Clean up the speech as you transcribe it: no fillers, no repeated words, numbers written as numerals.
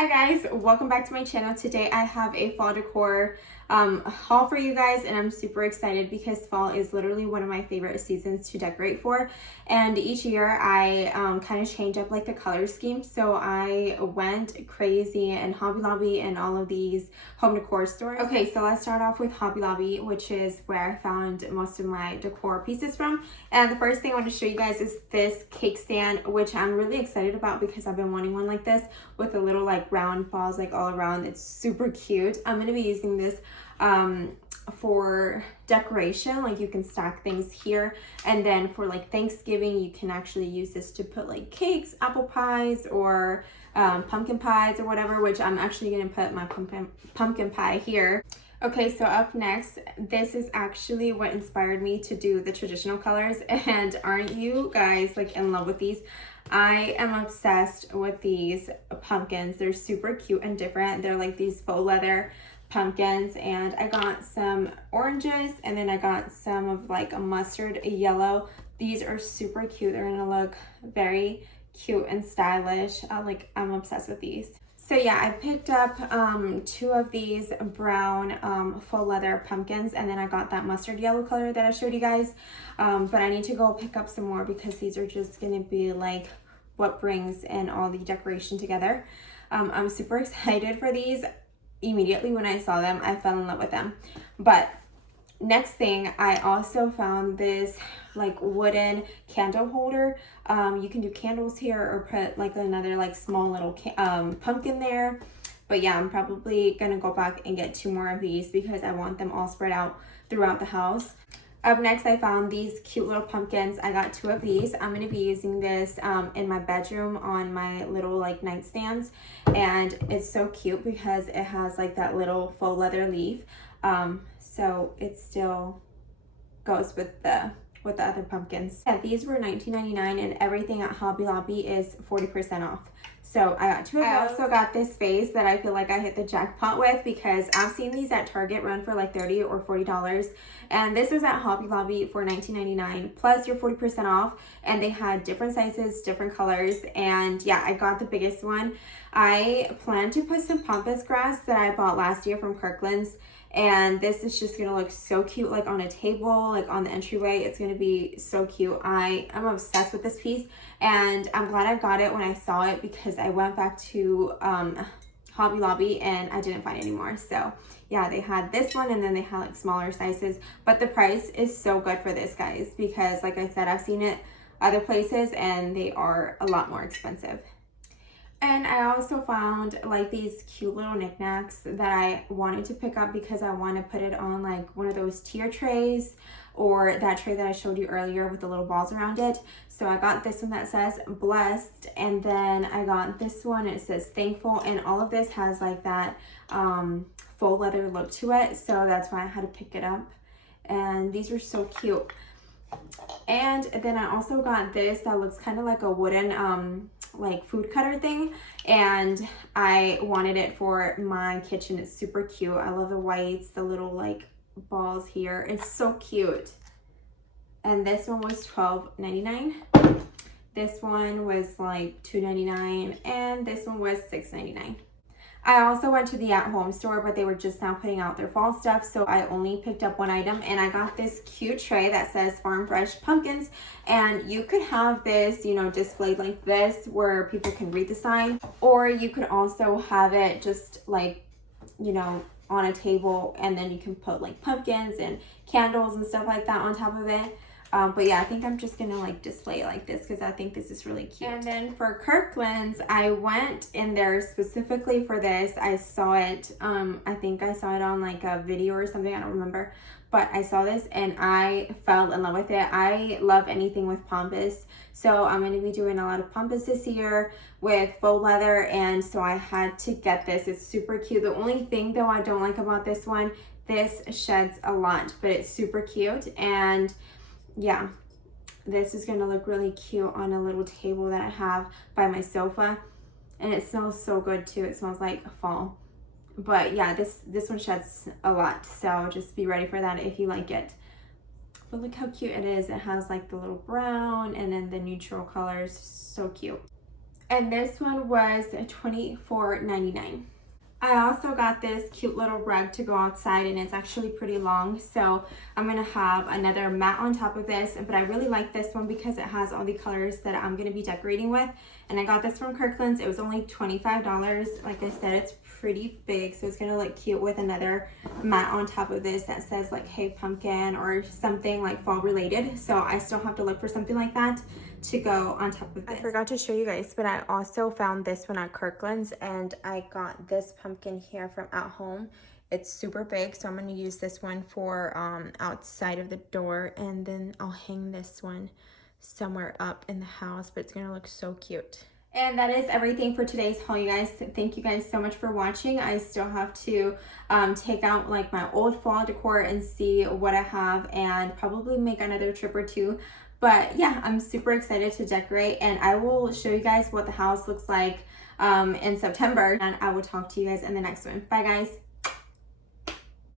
Hi guys, welcome back to my channel. Today I have a fall decor haul for you guys, and I'm super excited because fall is literally one of my favorite seasons to decorate for. And each year I kind of change up like the color scheme, so I went crazy in Hobby Lobby and all of these home decor stores. Okay, so let's start off with Hobby Lobby, which is where I found most of my decor pieces from. And the first thing I want to show you guys is this cake stand, which I'm really excited about because I've been wanting one like this with a little like round balls like all around. It's super cute. I'm going to be using this for decoration. Like you can stack things here, and then for like Thanksgiving you can actually use this to put like cakes, apple pies, or pumpkin pies or whatever, which I'm actually going to put my pumpkin pie here. Okay, so up next, this is actually what inspired me to do the traditional colors. And aren't you guys like in love with these? I am obsessed with these pumpkins. They're super cute and different. They're like these faux leather pumpkins, and I got some oranges, and then I got some of like a mustard yellow. These are super cute. They're gonna look very cute and stylish. I'm obsessed with these. So yeah, I picked up two of these brown faux leather pumpkins, and then I got that mustard yellow color that I showed you guys. But I need to go pick up some more because these are just gonna be like what brings in all the decoration together. I'm super excited for these. Immediately when I saw them, I fell in love with them. But next thing, I also found this like wooden candle holder. You can do candles here or put like another like small little pumpkin there. But yeah, I'm probably gonna go back and get two more of these because I want them all spread out throughout the house. Up next, I found these cute little pumpkins. I got two of these. I'm going to be using this in my bedroom on my little like nightstands, and it's so cute because it has like that little faux leather leaf, so it still goes with the other pumpkins. Yeah, these were $19.99, and everything at Hobby Lobby is 40% off. So I got two of those. I also got this vase that I feel like I hit the jackpot with because I've seen these at Target run for like $30 or $40. And this was at Hobby Lobby for $19.99 plus your 40% off. And they had different sizes, different colors. And yeah, I got the biggest one. I plan to put some pampas grass that I bought last year from Kirklands. And this is just gonna look so cute, like on a table, like on the entryway. It's gonna be so cute. I am obsessed with this piece, and I'm glad I got it when I saw it because I went back to Hobby Lobby and I didn't find it anymore. So yeah, they had this one, and then they had like smaller sizes, but the price is so good for this, guys, because like I said, I've seen it other places and they are a lot more expensive. And I also found like these cute little knickknacks that I wanted to pick up because I want to put it on like one of those tier trays or that tray that I showed you earlier with the little balls around it. So I got this one that says blessed, and then I got this one, it says thankful, and all of this has like that faux leather look to it. So that's why I had to pick it up. And these are so cute. And then I also got this that looks kind of like a wooden like food cutter thing, and I wanted it for my kitchen. It's super cute. I love the whites, the little like balls here. It's so cute. And this one was $12.99. This one was like $2.99, and this one was $6.99. I also went to the at-home store, but they were just now putting out their fall stuff, so I only picked up one item, and I got this cute tray that says Farm Fresh Pumpkins, and you could have this, you know, displayed like this where people can read the sign, or you could also have it just like, you know, on a table, and then you can put like pumpkins and candles and stuff like that on top of it. But yeah, I think I'm just gonna like display it like this because I think this is really cute. And then for Kirklands, I went in there specifically for this. I saw it, I think I saw it on like a video or something, I don't remember. But I saw this and I fell in love with it. I love anything with pampas. So I'm gonna be doing a lot of pampas this year with faux leather, and so I had to get this. It's super cute. The only thing though I don't like about this one, this sheds a lot, but it's super cute. And yeah, this is gonna look really cute on a little table that I have by my sofa, and it smells so good too. It smells like fall. But yeah, this one sheds a lot, so just be ready for that if you like it. But look how cute it is. It has like the little brown and then the neutral colors. So cute. And this one was $24.99. I also got this cute little rug to go outside, and it's actually pretty long, so I'm gonna have another mat on top of this, but I really like this one because it has all the colors that I'm gonna be decorating with. And I got this from Kirklands. It was only $25. Like I said, it's pretty big, so it's gonna look cute with another mat on top of this that says like Hey Pumpkin or something like fall related. So I still have to look for something like that to go on top of this. I forgot to show you guys, but I also found this one at Kirkland's, and I got this pumpkin here from At Home. It's super big, so I'm going to use this one for outside of the door, and then I'll hang this one somewhere up in the house, but it's going to look so cute. And that is everything for today's haul, you guys. Thank you guys so much for watching. I still have to take out like my old fall decor and see what I have, and probably make another trip or two. But yeah, I'm super excited to decorate, and I will show you guys what the house looks like in September, and I will talk to you guys in the next one. Bye guys.